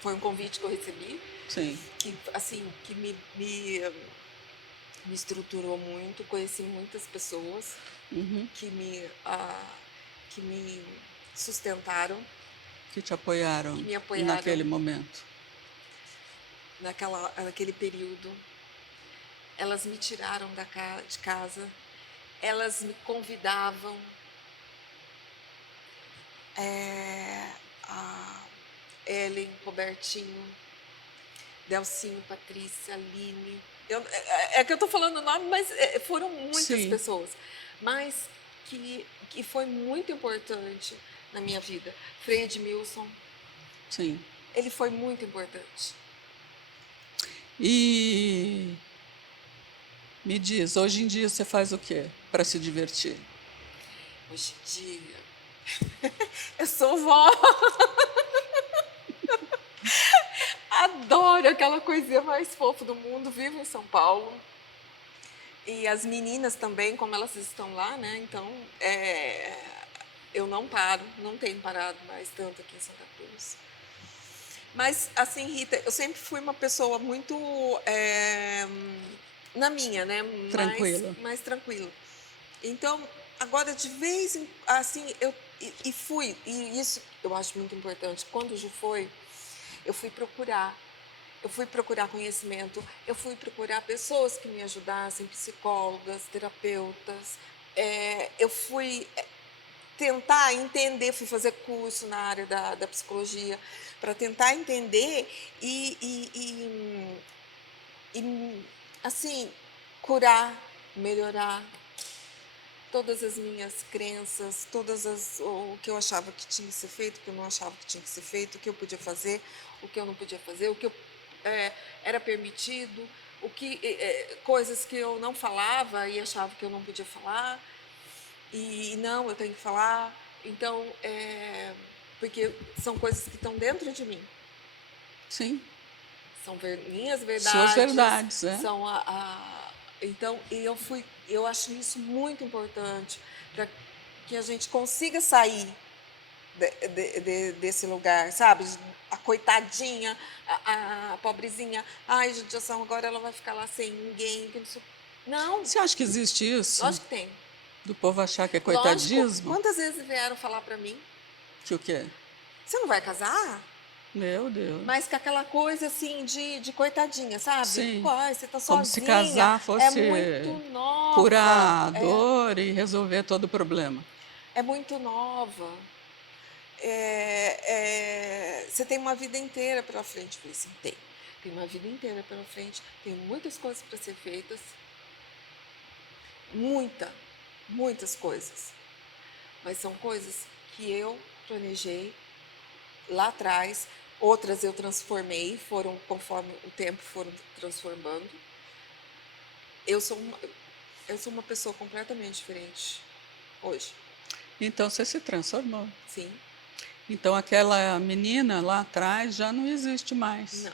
Foi um convite que eu recebi. Sim. Que, assim, que me estruturou muito, conheci muitas pessoas que me sustentaram. Que te apoiaram, Que me apoiaram naquele momento. Naquele período. Elas me tiraram de casa, elas me convidavam. A Ellen, Robertinho, Delcinho, Patrícia, Aline. É que eu estou falando o nome, mas foram muitas Sim. pessoas. Mas que foi muito importante na minha vida. Frei Edmilson. Sim. Ele foi muito importante. E me diz, hoje em dia você faz o quê para se divertir? Hoje em dia, eu sou vó. Adoro aquela coisinha mais fofa do mundo. Vivo em São Paulo. E as meninas também, como elas estão lá, né? Então, eu não paro, não tenho parado mais tanto aqui em Santa Cruz. Mas, assim, Rita, eu sempre fui uma pessoa muito na minha, né? Tranquila. Mais tranquila. Então, agora, de vez em assim, e fui, e isso eu acho muito importante. Quando o Ju foi, eu fui procurar. Eu fui procurar conhecimento, eu fui procurar pessoas que me ajudassem, psicólogas, terapeutas. Eu fui tentar entender, fui fazer curso na área da psicologia, para tentar entender e, assim, curar, melhorar todas as minhas crenças, o que eu achava que tinha que ser feito, o que eu não achava que tinha que ser feito, o que eu podia fazer, o que eu não podia fazer, o que era permitido, coisas que eu não falava e achava que eu não podia falar, e não, eu tenho que falar. Então, porque são coisas que estão dentro de mim, Sim, são minhas suas verdades, verdades, é. são então, eu acho isso muito importante para que a gente consiga sair desse lugar, sabe? A coitadinha, a pobrezinha, ai, judiação, agora ela vai ficar lá sem ninguém. Não, Você acha que existe isso? lógico que tem. Do povo achar que é Lógico, coitadismo? quantas vezes vieram falar para mim, Que o quê? você não vai casar? Meu Deus. Mas com aquela coisa assim de coitadinha, sabe? Sim. Pô, você tá Como se sozinha, casar é fosse muito nova, curar a dor e resolver todo o problema. é muito nova. Você tem uma vida inteira pela frente. Eu falei assim, tem uma vida inteira pela frente, tem muitas coisas para ser feitas, muitas coisas. Mas são coisas que eu planejei lá atrás, outras eu transformei, foram conforme o tempo foram transformando. Eu sou uma pessoa completamente diferente hoje. Então você se transformou. Sim, Então aquela menina lá atrás já não existe mais. não.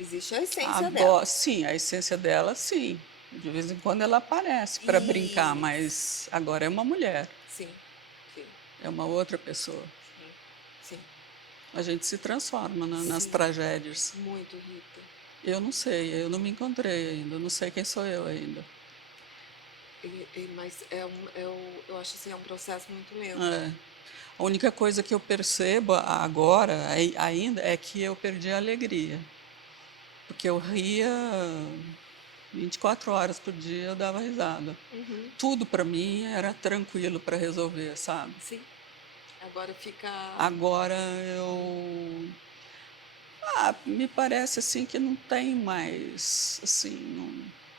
Existe a essência dela. Agora, sim, a essência dela, sim. De vez em quando ela aparece para brincar, E mas agora é uma mulher, sim, sim, é uma outra pessoa. sim, A gente se transforma nas sim. tragédias. Muito, Rita. Eu não sei, eu não me encontrei ainda, eu não sei quem sou eu ainda. Mas eu acho assim, é um processo muito lento. É. A única coisa que eu percebo agora, ainda, é que eu perdi a alegria. Porque eu ria 24 horas por dia, eu dava risada. Uhum. Tudo para mim era tranquilo para resolver, sabe? Sim. Agora fica. Agora eu... me parece assim que não tem mais, assim,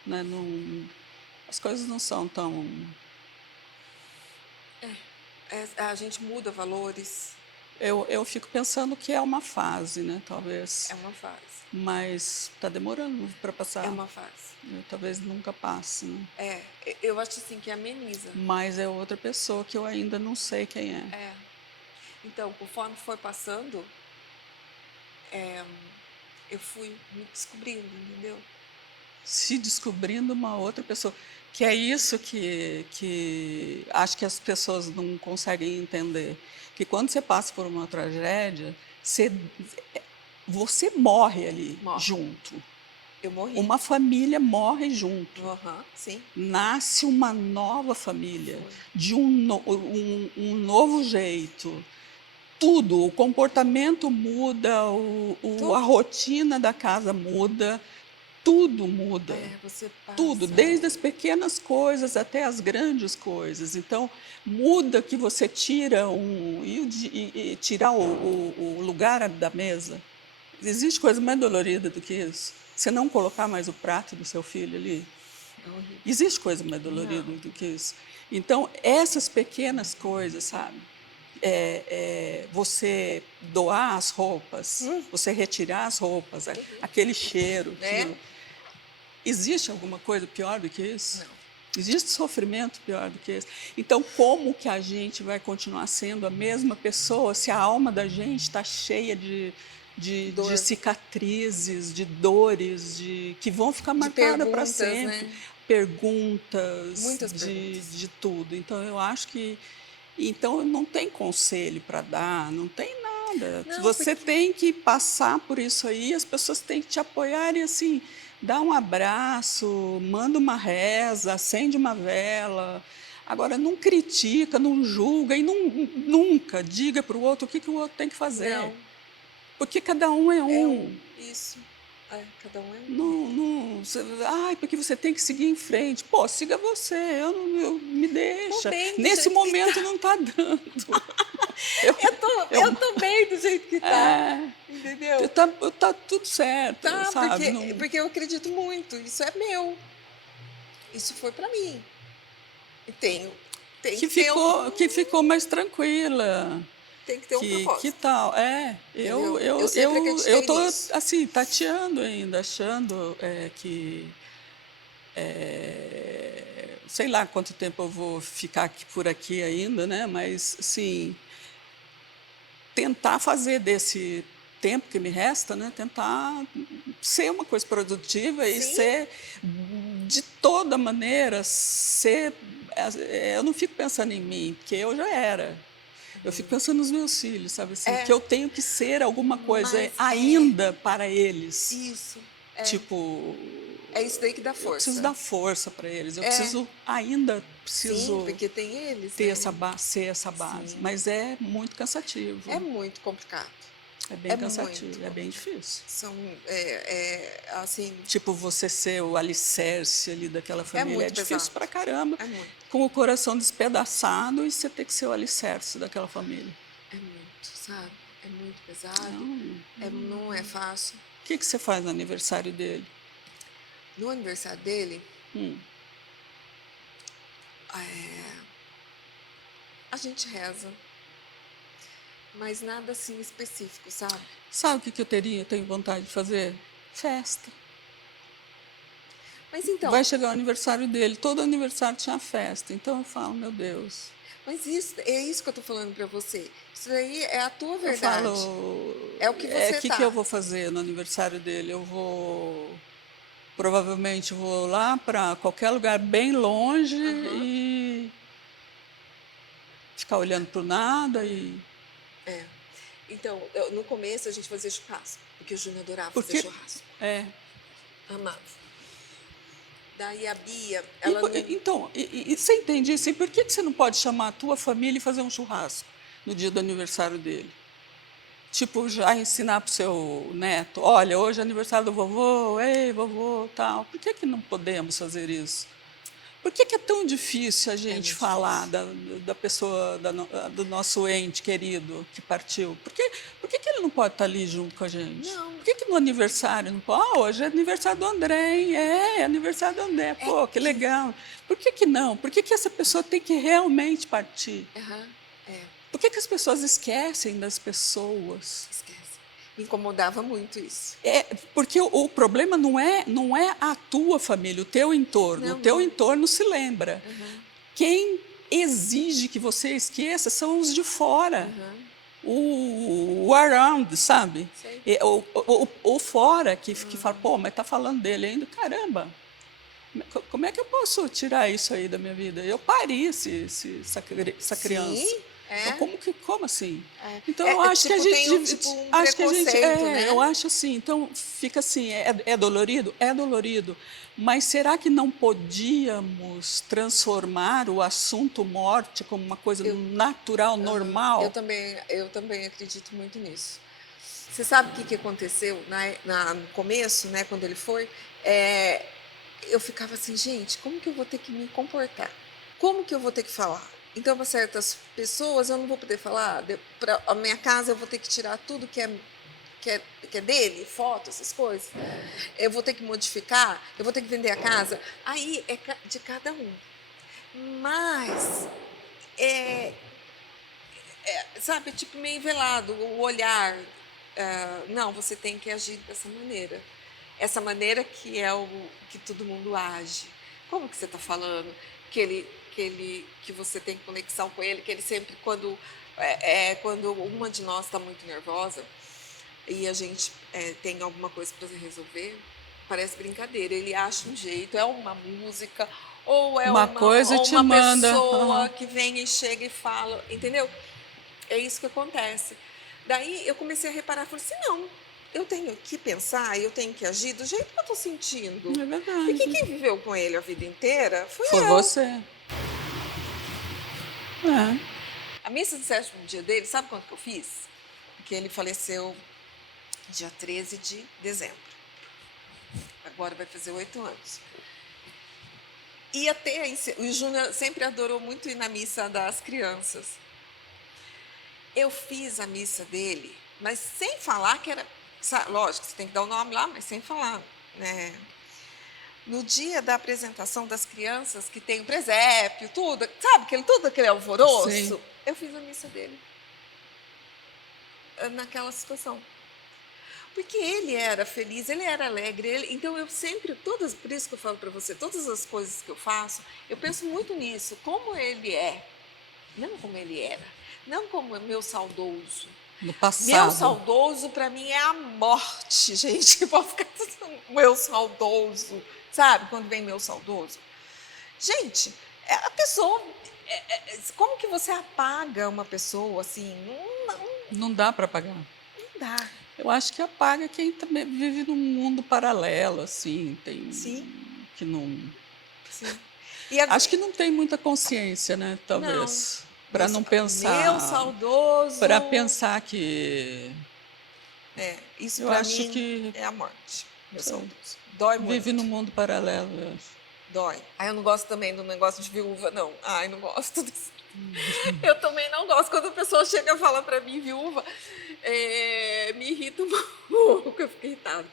não, né, não, as coisas não são tão... A gente muda valores. Eu fico pensando que é uma fase, né, É talvez, uma fase. mas está demorando para É passar. uma fase. Talvez nunca passe, né? Eu acho assim que ameniza. Mas é outra pessoa que eu ainda não sei quem é. É. Então, conforme foi passando, eu fui me descobrindo, entendeu? Se descobrindo uma outra pessoa. Que é isso que acho que as pessoas não conseguem entender. Que quando você passa por uma tragédia, você morre ali Morre. junto. Eu morri. Uma família morre junto. Uhum, sim. Nasce uma nova família, Foi. de um novo jeito. Tudo, o comportamento muda, a rotina da casa muda, tudo muda. Você passa. Tudo, desde as pequenas coisas até as grandes coisas. Então, muda que você tira e tirar o lugar da mesa. Existe coisa mais dolorida do que isso? Você não colocar mais o prato do seu filho ali? É horrível. Existe coisa mais dolorida Não. do que isso? Então, essas pequenas coisas, sabe? Você doar as roupas, você retirar as roupas, aquele cheiro, aquilo. Existe alguma coisa pior do que isso? Não. Existe sofrimento pior do que esse? Então, como que a gente vai continuar sendo a mesma pessoa se a alma da gente está cheia de cicatrizes, de dores, que vão ficar marcadas para perguntas, sempre? né? Perguntas, Muitas perguntas. de tudo. Então, eu acho que Então, não tem conselho para dar, não tem nada. Não, Você porque tem que passar por isso aí, as pessoas têm que te apoiar e, assim, dá um abraço, manda uma reza, acende uma vela. Agora, não critica, não julga e nunca diga para o outro o que o outro tem que fazer. não, Porque cada um é é um. isso. Cada um é um. Ai, porque você tem que seguir em frente. Pô, siga você, me Tô deixa. bem do Nesse jeito que momento tá. não está dando. Eu, Eu eu, tô bem do jeito que tá. Entendeu? tá tudo certo, Tá, sabe? porque eu acredito muito. Isso é meu. Isso foi pra mim. E Que ficou mais tranquila. tem que ter um Que propósito. tal? Entendeu? Eu sempre Eu acreditei tô nisso. assim, tateando ainda, achando que sei lá quanto tempo eu vou ficar por aqui ainda, né? Mas assim, tentar fazer desse tempo que me resta, né? Tentar ser uma coisa produtiva e Sim, ser de toda maneira ser. Eu não fico pensando em mim, porque eu já era. Eu fico pensando nos meus filhos, sabe assim, que é, eu tenho que ser alguma coisa mas ainda para eles. isso. É, Tipo, é isso daí que dá eu preciso força. dar força para eles. Eu É, ainda sim, preciso porque tem eles, ter né? ser essa base, Sim. mas é muito cansativo. É muito complicado. É É bem muito cansativo, é bem complicado. difícil. Assim, Tipo, você ser o alicerce ali daquela é família é muito difícil pesado. pra caramba, É muito, com o coração despedaçado e você ter que ser o alicerce daquela família. é muito, sabe? É muito pesado. Não. Não é fácil. O que você faz no aniversário dele? No aniversário dele, Hum. é, a gente reza, mas nada assim específico, sabe? Sabe o que eu tenho vontade de fazer? Festa. Mas então, Vai chegar o aniversário dele, todo aniversário tinha festa. Então eu falo, meu Deus. mas isso é isso que eu tô falando pra você. Isso daí é a tua Eu verdade. falo, É o que você que eu tá. vou fazer no aniversário dele? Eu vou, provavelmente vou lá para qualquer lugar bem longe Aham. e ficar olhando para o nada e É. Então, no começo a gente fazia churrasco, porque o Júnior adorava fazer porque churrasco. é. Amava. Daí a Bia, ela não. Então, você entende isso? E por que você não pode chamar a tua família e fazer um churrasco no dia do aniversário dele? Tipo, já ensinar para o seu neto, olha, hoje é aniversário do vovô, ei, vovô, tal. Por que não podemos fazer isso? Por que é tão difícil a É gente muito falar difícil. da pessoa, do nosso ente querido que partiu? Por que ele não pode estar ali junto com a gente? Não, Por que no aniversário não pode? Ah, hoje é aniversário do André, hein? É aniversário do André. é Pô, que que. legal. Por que não? Por que essa pessoa tem que realmente partir? Aham, é, Por que as pessoas esquecem das pessoas? esquece. Me incomodava muito isso. Porque o problema não é a tua família, o teu entorno. O Não, teu não. entorno se lembra. Aham, Quem exige que você esqueça são os de fora. aham, O around, sabe? sei. O fora que fala, pô, mas tá falando dele ainda. Caramba, como é que eu posso tirar isso aí da minha vida? Eu pari essa criança. Sim, Então, é. como assim? É, Então, eu acho que a tipo, gente, tem tipo um acho que a gente, preconceito, né? eu acho assim, então fica assim, é dolorido? É dolorido, mas será que não podíamos transformar o assunto morte como uma coisa Eu, natural, aham, normal? eu também acredito muito nisso. Você sabe o que que aconteceu no começo, né, quando ele foi? É, eu ficava assim, gente, como que eu vou ter que me comportar? Como que eu vou ter que falar? Então, para certas pessoas, eu não vou poder falar. Para a minha casa, eu vou ter que tirar tudo que é, que é dele, foto, essas coisas. Eu vou ter que modificar, eu vou ter que vender a casa. Aí é de cada um. Mas, é, sabe, tipo meio velado, o olhar. Não, você tem que agir dessa maneira. Essa maneira que é o que todo mundo age. Como que você está falando? Que você tem conexão com ele, que ele sempre, quando uma de nós está muito nervosa e a gente tem alguma coisa para resolver, parece brincadeira. Ele acha um jeito, é uma música, ou é Uma coisa ou te uma manda. pessoa Aham. que vem e chega e fala, entendeu? É isso que acontece. Daí eu comecei a reparar, falei assim, não, eu tenho que pensar, eu tenho que agir do jeito que eu estou sentindo. É Porque verdade. quem viveu com ele a vida inteira fui Foi eu. você. É. A missa do sétimo dia dele, sabe quando que eu fiz? Porque ele faleceu dia 13 de dezembro. Agora vai fazer 8 anos. E até o Júnior sempre adorou muito ir na missa das crianças. Eu fiz a missa dele, mas sem falar que era. Lógico, você tem que dar o nome lá, mas sem falar, né? No dia da apresentação das crianças, que tem o presépio, tudo, sabe, tudo aquele Sim. alvoroço, eu fiz a missa dele. Naquela situação. Porque ele era feliz, ele era alegre, então eu sempre, por isso que eu falo para você, todas as coisas que eu faço, eu penso muito nisso, como ele é, não como ele era, não como meu saudoso. No Meu passado. saudoso, para mim, é a morte, gente. Pode ficar meu saudoso, sabe? Quando vem meu saudoso. Gente, a pessoa. Como que você apaga uma pessoa assim? Não dá para pagar. Não dá. Eu acho que apaga quem também vive num mundo paralelo, assim, Sim, que não. sim. Acho que não tem muita consciência, né? Não. Talvez. Meu, Para não meu pensar. saudoso. Para pensar que. Isso Eu para acho mim que é a morte. Meu sei, saudoso. Dói vive muito. num mundo paralelo, eu acho. Dói. Eu não gosto também do negócio de viúva, não. Não gosto disso. Eu também não gosto quando a pessoa chega e fala para mim viúva. Me irrita um pouco, eu fico irritada.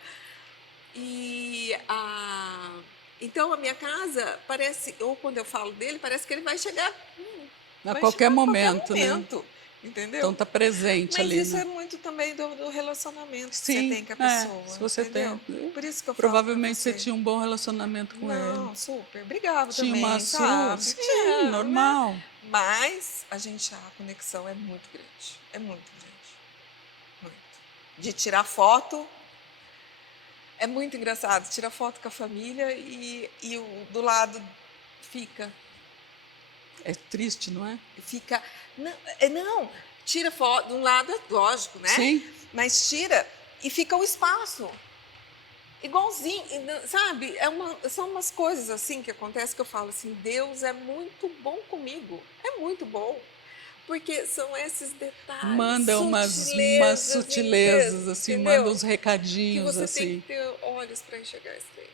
Então a minha casa parece, ou quando eu falo dele, parece que ele vai chegar. A Vai qualquer chegar a qualquer momento, né? momento. Entendeu? Então tá presente Mas ali, isso né? é muito também do relacionamento que você Sim, tem com a pessoa, se você entendeu? tem. Por isso que eu falo para Provavelmente você você. tinha um bom relacionamento com ele. Não, super. Obrigado Tinha uma também, sua? sabe? Sim, Né? normal. Mas a conexão é muito grande. É muito grande. Muito. De tirar foto. É muito engraçado. Tira foto com a família e do lado fica. É triste, não é? Fica. Não, não, tira foto. De um lado é lógico, né? Sim. Mas tira e fica o espaço. Igualzinho, sabe? São umas coisas assim que acontecem que eu falo assim, Deus é muito bom comigo, é muito bom, porque são esses detalhes, Manda umas sutilezas, assim, manda entendeu? uns Que recadinhos, você tem que assim. ter olhos para enxergar isso daí.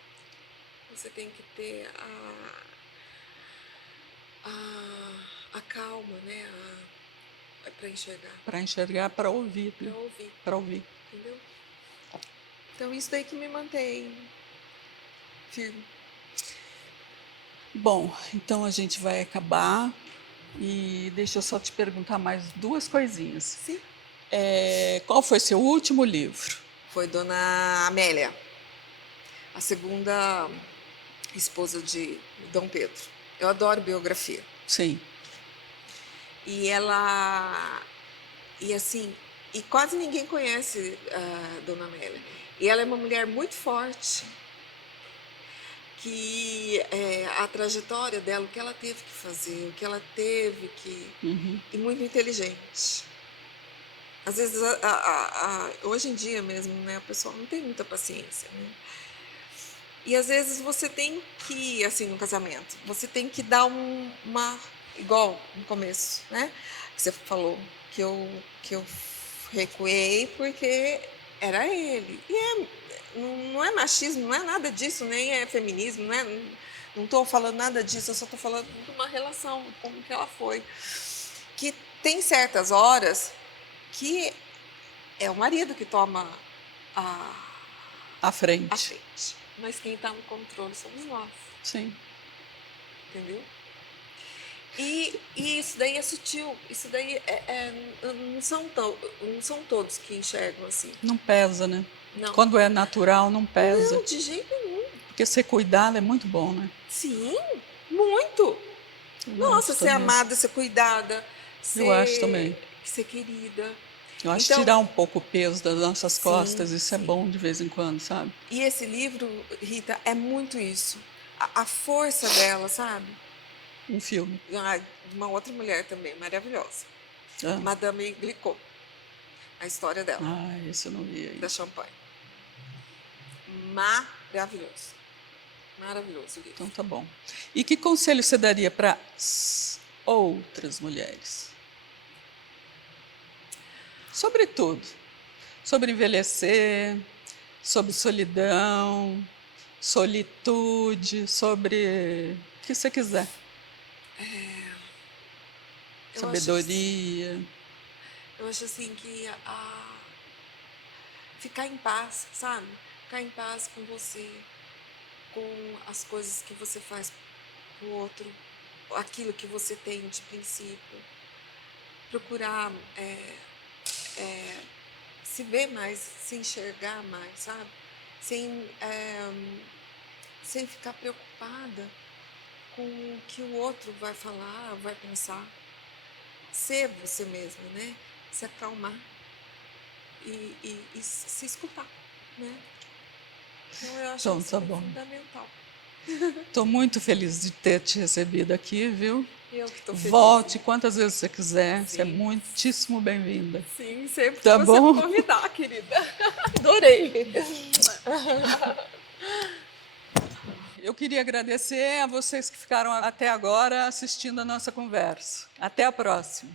Você tem que ter a calma, né? Para enxergar, Para enxergar, para ouvir, para né? ouvir, Para ouvir. entendeu? Então isso daí que me mantém firme. Bom, então a gente vai acabar e deixa eu só te perguntar mais duas coisinhas. Sim. Qual foi seu último livro? Foi Dona Amélia, a segunda esposa de Dom Pedro. Eu adoro biografia. Sim. E quase ninguém conhece a Dona Amélia. E ela é uma mulher muito forte, que a trajetória dela, o que ela teve que fazer, o que ela teve que... E muito inteligente. Às vezes, hoje em dia mesmo, né, a pessoa não tem muita paciência, né? E às vezes você tem que, assim, no casamento, você tem que dar igual no começo, né? Que você falou que eu recuei porque era ele. Não é machismo, não é nada disso, nem é feminismo, não estou falando nada disso, eu só estou falando de uma relação, como que ela foi. Que tem certas horas que é o marido que toma À a frente. frente. Mas quem está no controle somos nós. Sim. Entendeu? E isso daí é sutil. Isso daí não são todos que enxergam assim. Não pesa, né? Não. Quando é natural, não pesa. Não, de jeito nenhum. Porque ser cuidado é muito bom, né? Sim, muito. Nossa, ser amada, ser cuidada, Eu acho também. ser querida. Eu acho Então, tirar um pouco o peso das nossas sim, costas, isso é sim. bom de vez em quando, sabe? E esse livro, Rita, é muito isso. a força dela, sabe? Um filme. Uma outra mulher também, maravilhosa. Ah, Madame Glicot, a história dela, isso eu não vi da ainda. Champagne. Maravilhoso. Maravilhoso o livro. Então tá bom. E que conselho você daria para outras mulheres? Sobre tudo. Sobre envelhecer, sobre solidão, solitude, sobre o que você quiser. Eu acho, Sabedoria. eu acho assim que ficar em paz, sabe? Ficar em paz com você, com as coisas que você faz pro outro, aquilo que você tem de princípio. Procurar se ver mais, se enxergar mais, sabe? Sem ficar preocupada com o que o outro vai falar, vai pensar. Ser você mesma, né? Se acalmar e se escutar, né? Então eu acho Então isso tá bom. fundamental. Estou muito feliz de ter te recebido aqui, viu? Eu que estou feliz. Volte quantas vezes você quiser. Você é Sim. muitíssimo bem-vinda. Sim, sempre que Tá você bom? me convidar, querida. Adorei. Eu queria agradecer a vocês que ficaram até agora assistindo a nossa conversa. Até a próxima.